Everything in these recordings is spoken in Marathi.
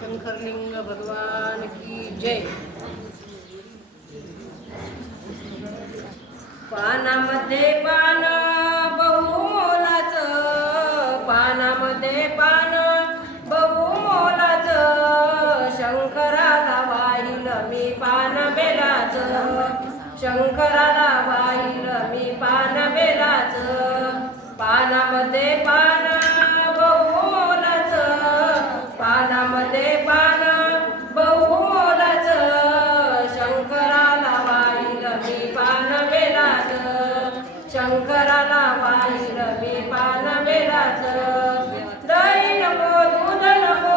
शंकरलिंग भगवान की जय। पानामध्ये पान बहुमोलाचं पानामध्ये पान बहुमोलाचं शंकराला वाहिल मी पान बेलाच शंकराला वाहिल मी पान शंकराला वाहिल पान बेलाचं दही नको दूध नको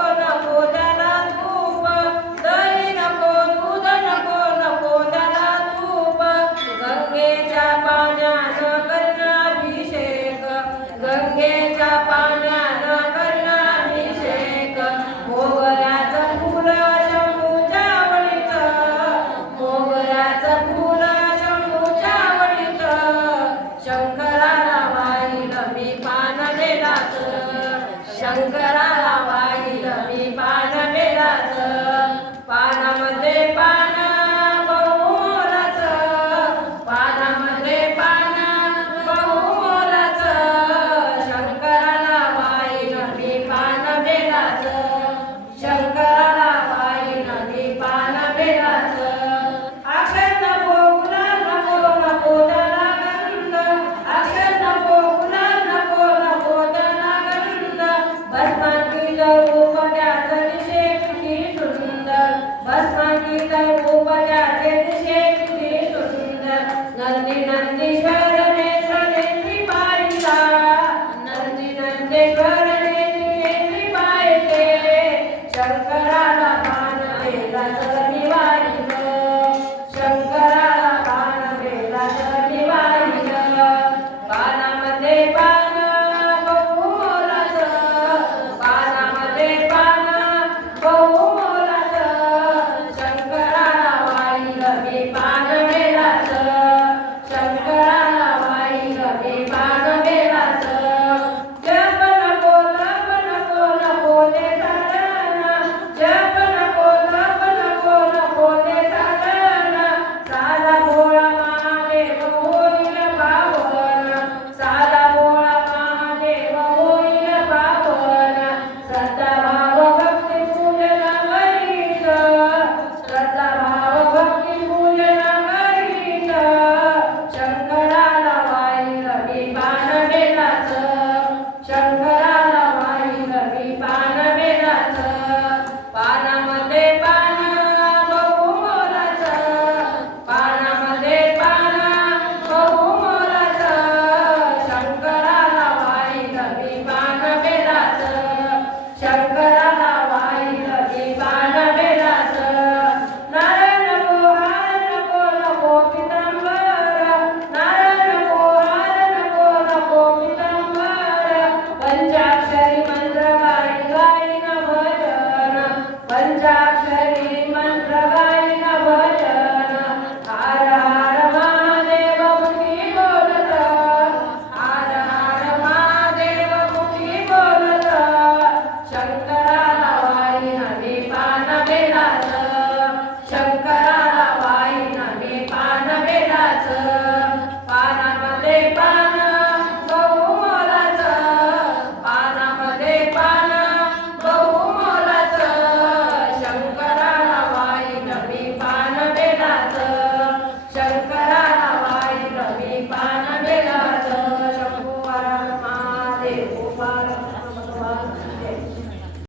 शंकराला Let's go. पंचायत